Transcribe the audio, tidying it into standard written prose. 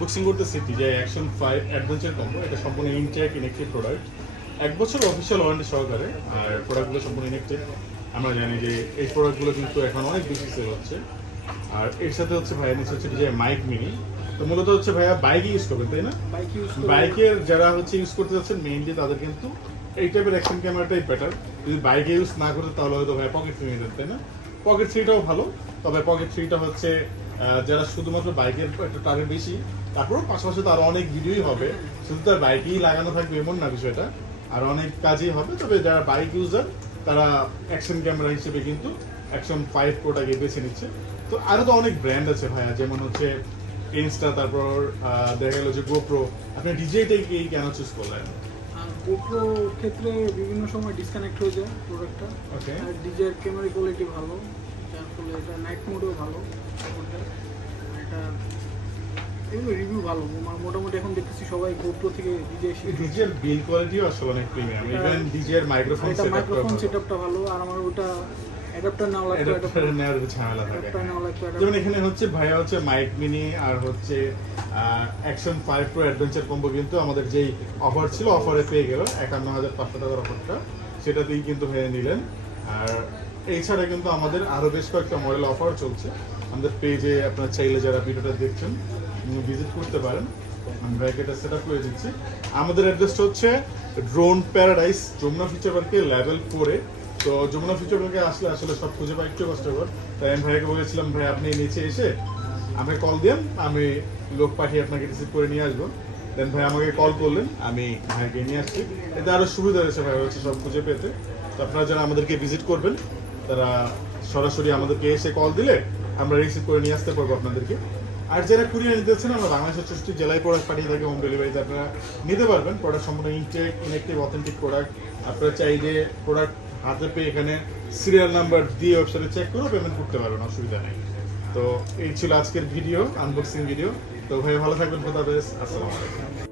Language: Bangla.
আনবক্সিং করতেছি DJI Action 5 অ্যাডভেঞ্চার কম্বো। এটা সম্পূর্ণ ইনটেক ইনেকটিভ প্রোডাক্ট, 1 বছর অফিসিয়াল ওয়ারেন্টি সহকারে। আর প্রোডাক্টগুলো সম্পূর্ণ ইনেকটিভ। আমরা জানি যে এই প্রোডাক্টগুলো কিন্তু এখন অনেক বেশি সেল হচ্ছে। আর এর সাথে হচ্ছে ভাইয়া নিচ্ছে হচ্ছে DJI মাইক মিনি। তো মূলত হচ্ছে ভাইয়া বাইকে ইউজ করবেন, তাই না? বাইকের যারা হচ্ছে ইউজ করতে যাচ্ছেন মেইনলি তাদের কিন্তু এই টাইপের অ্যাকশন ক্যামেরাটাই বেটার। যদি বাইকে ইউজ না করতে তাহলে হয়তো ভাইয়া পকেট থ্রি নিতেন, তাই না? পকেট থ্রিটাও ভালো, তবে পকেট থ্রিটা হচ্ছে যারা শুধুমাত্র বাইকের একটা টার্গেট বেশি, তারপরেও পাশাপাশি তো আরো অনেক ভিডিওই হবে, শুধু তার বাইকেই লাগানো থাকবে এমন না বিষয়টা, আর অনেক কাজই হবে। তবে যারা বাইক ইউজার তারা অ্যাকশন ক্যামেরা হিসেবে কিন্তু অ্যাকশন 5 প্রোটাকে বেছে নিচ্ছে। তো আরো তো অনেক ব্র্যান্ড আছে ভাইয়া, যেমন হচ্ছে ইনস্টা, তারপর দেখা গেল যে গোপ্রো। আপনি ডিজেটাকে কেন চুজ করলেন? গোপ্রো ক্ষেত্রে বিভিন্ন সময় ডিসকানেক্ট হয়ে যায় প্রোডাক্টটা। ওকে। আর ডিজের ক্যামেরা কোয়ালিটি ভালো, যার ফলে এটা নাইট মোডেও ভালো সাপোর্ট। এটা এগুলো রিভিউ ভালো, মোটামুটি এখন দেখতেছি সবাই গোপ্রো থেকে ডিজের বিল কোয়ালিটিও আসলে অনেক প্রিমিয়াম। ইভেন ডিজের মাইক্রোফোন সেটআপটা ভালো। আর আমার ওটা অ্যাডাপ্টার নেওয়া লাগবে, অ্যাডাপ্টার নেওয়ার ঝামেলা থাকে। যেমন এখানে হচ্ছে ভাইয়া হচ্ছে মাইক মিনি আর হচ্ছে অ্যাকশন 5 প্রো অ্যাডভেঞ্চার কম্বো কিন্তু আমাদের যেই অফার ছিল অফারে পেয়ে গেল 51,500 টাকার অফারটা, সেটাতেই কিন্তু ভাইয়া নিলেন। আর এছাড়া কিন্তু আমাদের আরো বেশ কয়েকটা মডেল অফার চলছে আমাদের পেজে। আপনারা চাইলে যারা ভিডিওটা দেখছেন ভিজিট করতে পারেন। আমি ভাইকে এটা সেট আপ করে দিচ্ছি। আমাদের অ্যাড্রেসটা হচ্ছে ড্রোন প্যারাডাইস, যমুনা ফিচার পার্কে লেভেল 4-এ। তো যমুনা ফিচার পার্কে আসলে আসলে সব খুঁজে পাওয়া একটু কষ্টকর, তাই আমি ভাইকে বলেছিলাম ভাই আপনি নিচে এসে আমাকে কল দেন, আমি লোক পাঠিয়ে আপনাকে রিসিভ করে নিয়ে আসবো। দেন ভাই আমাকে কল করলেন, আমি ভাইকে নিয়ে আসছি। এতে আরো সুবিধা হয়েছে ভাই হচ্ছে সব খুঁজে পেতে। তো আপনারা যারা আমাদেরকে ভিজিট করবেন তারা সরাসরি আমাদেরকে এসে কল দিলে আমরা রিসিভ করে নিয়ে আসতে পারবো আপনাদেরকে। আর যারা কুরিয়ার নিতে চাচ্ছেন, আমরা বাংলাদেশের 64 জেলায় প্রোডাক্ট পাঠিয়ে থাকি, হোম ডেলিভারিতে আপনারা নিতে পারবেন। প্রোডাক্ট সম্পূর্ণ ইনটেক ইনেকটিভ অথেন্টিক প্রোডাক্ট। আপনারা চাই যে প্রোডাক্ট হাতে পেয়ে এখানে সিরিয়াল নাম্বার দিয়ে ওয়েবসাইটে চেক করে পেমেন্ট করতে পারবেন, অসুবিধা নেই। তো এই ছিল আজকের ভিডিও, আনবক্সিং ভিডিও। তো ভাই ভালো থাকবেন, খোদা হাফেজ, আসসালামু আলাইকুম।